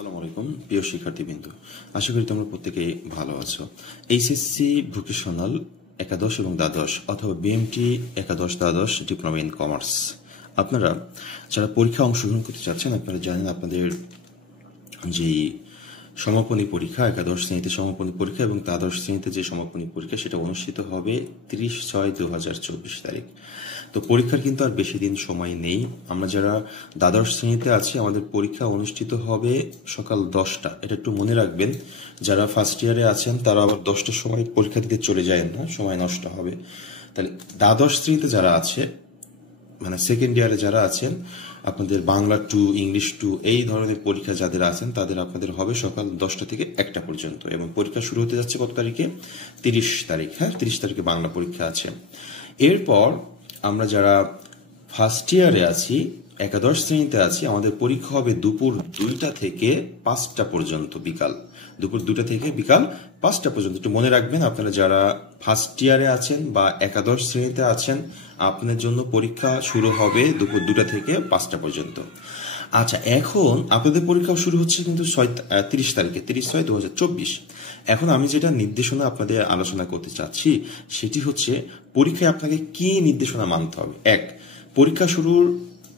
আসসালামু আলাইকুম প্রিয় শিক্ষার্থীবৃন্দ, আশা করি তোমরা প্রত্যেকেই ভালো আছো। এইচএসসি ভোকেশনাল একাদশ এবং দ্বাদশ অথবা বিএমটি একাদশ দ্বাদশ ডিপ্লোমা ইন কমার্স, আপনারা যারা পরীক্ষা অংশগ্রহণ করতে চাচ্ছেন, আপনারা জানেন আপনাদের যে সমাপনী পরীক্ষা, একাদশ শ্রেণীতে সমাপনী পরীক্ষা এবং দ্বাদশ শ্রেণীতে যে সমাপনী পরীক্ষা সেটা অনুষ্ঠিত হবে 30/6/2024 তারিখ। তো পরীক্ষার কিন্তু আর বেশি দিন সময় নেই। আমরা যারা দ্বাদশ শ্রেণীতে আছি আমাদের পরীক্ষা অনুষ্ঠিত হবে সকাল 10টা, এটা একটু মনে রাখবেন। যারা ফার্স্ট ইয়ারে আছেন তারা আবার 10টার সময় পরীক্ষা দিতে চলে যায় না, সময় নষ্ট হবে। তাহলে দ্বাদশ শ্রেণীতে যারা আছে, মানে সেকেন্ড ইয়ারে যারা আছেন, আপনাদের বাংলা 2, ইংলিশ 2 এই ধরনের পরীক্ষা যাদের আছেন তাদের আপনাদের হবে সকাল 10টা থেকে 1টা পর্যন্ত, এবং পরীক্ষা শুরু হতে যাচ্ছে কত তারিখে? 30 তারিখ। হ্যাঁ, 30 তারিখে বাংলা পরীক্ষা আছে। এরপর আমরা যারা ফার্স্ট ইয়ারে আছি, একাদশ শ্রেণীতে আছি, আমাদের পরীক্ষা হবে দুপুর 2টা থেকে 5টা পর্যন্ত, বিকাল দুপুর 2টা থেকে বিকাল 5টা পর্যন্ত। একটু মনে রাখবেন, আপনারা যারা ফার্স্ট ইয়ারে আছেন বা একাদশ শ্রেণীতে আছেন, আপনার জন্য পরীক্ষা শুরু হবে দুপুর 2টা থেকে 5টা পর্যন্ত। আচ্ছা, এখন আপনাদের পরীক্ষা শুরু হচ্ছে কিন্তু 30 তারিখে, 30/6/2024। এখন আমি যেটা নির্দেশনা আপনাদের আলোচনা করতে চাচ্ছি সেটি হচ্ছে, পরীক্ষায় আপনাকে কি নির্দেশনা মানতে হবে। এক, পরীক্ষা শুরুর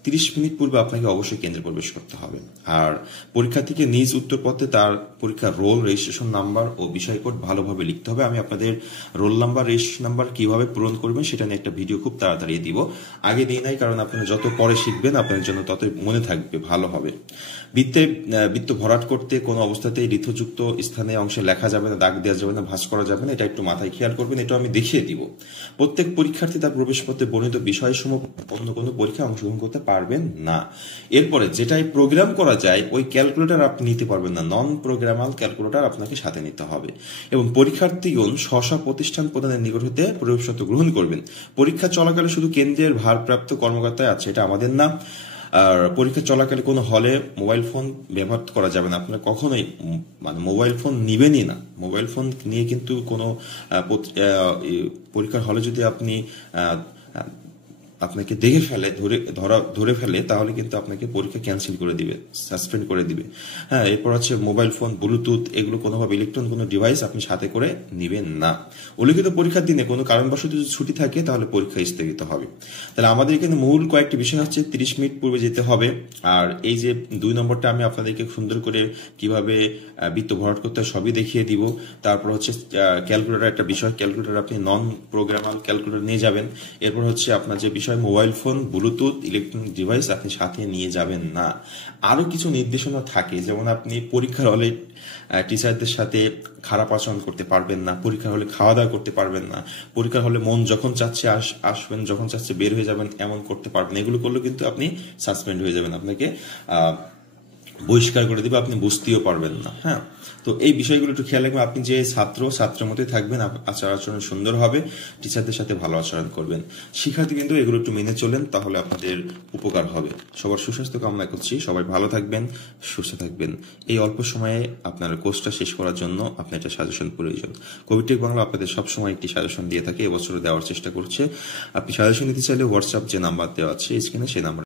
30 মিনিট পূর্বে আপনাকে অবশ্যই কেন্দ্রে প্রবেশ করতে হবে। আর পরীক্ষার্থীকে নিজ উত্তরপত্রে তার পরীক্ষার রোল, রেজিস্ট্রেশন নাম্বার ও বিষয় কোড ভালোভাবে লিখতে হবে। আমি আপনাদের রোল নাম্বার, রেজিস্ট্রেশন নাম্বার কিভাবে পূরণ করবেন সেটা নিয়ে একটা ভিডিও খুব তাড়াতাড়ি দিব। আগে দিই নাই, কারণ আপনারা যত পরে শিখবেন আপনার জন্য ততই মনে থাকবে, ভালো হবে। বৃত্ত ভরাট করতে কোনো অবস্থাতেই ঋথযুক্ত স্থানে অংশে লেখা যাবে না, দাগ দেওয়া যাবে না, ভাঁজ করা যাবে না, এটা একটু মাথায় খেয়াল করবেন। এটা আমি দেখিয়ে দিব। প্রত্যেক পরীক্ষার্থী তার প্রবেশপত্রে বর্ণিত বিষয়সমূহ অন্য কোনো পরীক্ষায় অংশগ্রহণ করতে পারবেন না। এরপরে যেটাই প্রোগ্রাম করা যায় ওই ক্যালকুলেটর আপনি নিতে পারবেন না, নন প্রোগ্রামাল ক্যালকুলেটর আপনাকে সাথে নিতে হবে। এবং পরীক্ষার্থীগণ স্ব প্রতিষ্ঠান প্রদানের নিকট হতে প্রবেশপত্র গ্রহণ করবেন। পরীক্ষা চলাকালে শুধু কেন্দ্রের ভারপ্রাপ্ত কর্মকর্তায় আছে, এটা আমাদের না। আর পরীক্ষা চলাকালে কোনো হলে মোবাইল ফোন ব্যবহার করা যাবে না। আপনারা কখনোই মানে মোবাইল ফোন নিবেনই না। মোবাইল ফোন নিয়ে কিন্তু কোনো পরীক্ষার হলে যদি আপনি আপনাকে দেখে ফেলে, ধরে ফেলে, তাহলে কিন্তু আপনাকে পরীক্ষা ক্যান্সেল করে দিবে, সাসপেন্ড করে দিবে। হ্যাঁ, এরপর হচ্ছে মোবাইল ফোন, ব্লুটুথ, এগুলো কোনোভাবে ইলেকট্রনিক কোনো ডিভাইস আপনি সাথে করে নিবেন না। উল্লিখিত পরীক্ষার দিনে কোনো কারণবশত যদি ছুটি থাকে তাহলে পরীক্ষা স্থগিত হবে। তাহলে আমাদের এখানে মূল কয়েকটি বিষয় হচ্ছে, 30 মিনিট পূর্বে যেতে হবে। আর এই যে 2 নম্বরটা আমি আপনাদেরকে সুন্দর করে কিভাবে বৃত্ত ভরাট করতে হয় সবই দেখিয়ে দিব। তারপর হচ্ছে ক্যালকুলেটর একটা বিষয়, ক্যালকুলেটর আপনি নন প্রোগ্রামাল ক্যালকুলেটর নিয়ে যাবেন। এরপর হচ্ছে আপনার যে বিষয়, mobile phone, Bluetooth, electronic device আপনি সাথে নিয়ে যাবেন না। আরো কিছু নির্দেশনা থাকে, যেমন আপনি পরীক্ষার হলে টিচারদের সাথে খারাপ আচরণ করতে পারবেন না, পরীক্ষার হলে খাওয়া দাওয়া করতে পারবেন না, পরীক্ষার হলে মন যখন চাচ্ছে আসবেন, যখন চাচ্ছে বের হয়ে যাবেন, এমন করতে পারবেন। এগুলো করলে কিন্তু আপনি সাসপেন্ড হয়ে যাবেন, আপনাকে বহিষ্কার করে দিবে, আপনি বুঝতেও পারবেন না। হ্যাঁ, তো এই বিষয়গুলো একটু খেয়াল রাখবেন। আপনি যে ছাত্রের মতোই থাকবেন, আচরণ সুন্দর হবে, টিচারদের সাথে ভালো আচরণ করবেন। শিক্ষার্থী কিন্তু এগুলো একটু মেনে চলেন, তাহলে আপনাদের উপকার হবে। সবার সুস্বাস্থ্য কামনা করছি, সবাই ভালো থাকবেন, সুস্থ থাকবেন। এই অল্প সময়ে আপনার কোর্সটা শেষ করার জন্য আপনার একটা সাজেশন প্রয়োজন। কোভিডটেক বাংলা আপনাদের সবসময় একটি সাজেশন দিয়ে থাকে, এবছরও দেওয়ার চেষ্টা করছে। আপনি সাজেশন নিতে চাইলে হোয়াটসঅ্যাপ যে নাম্বার দেওয়া আছে স্ক্রিনে, সেই নাম্বার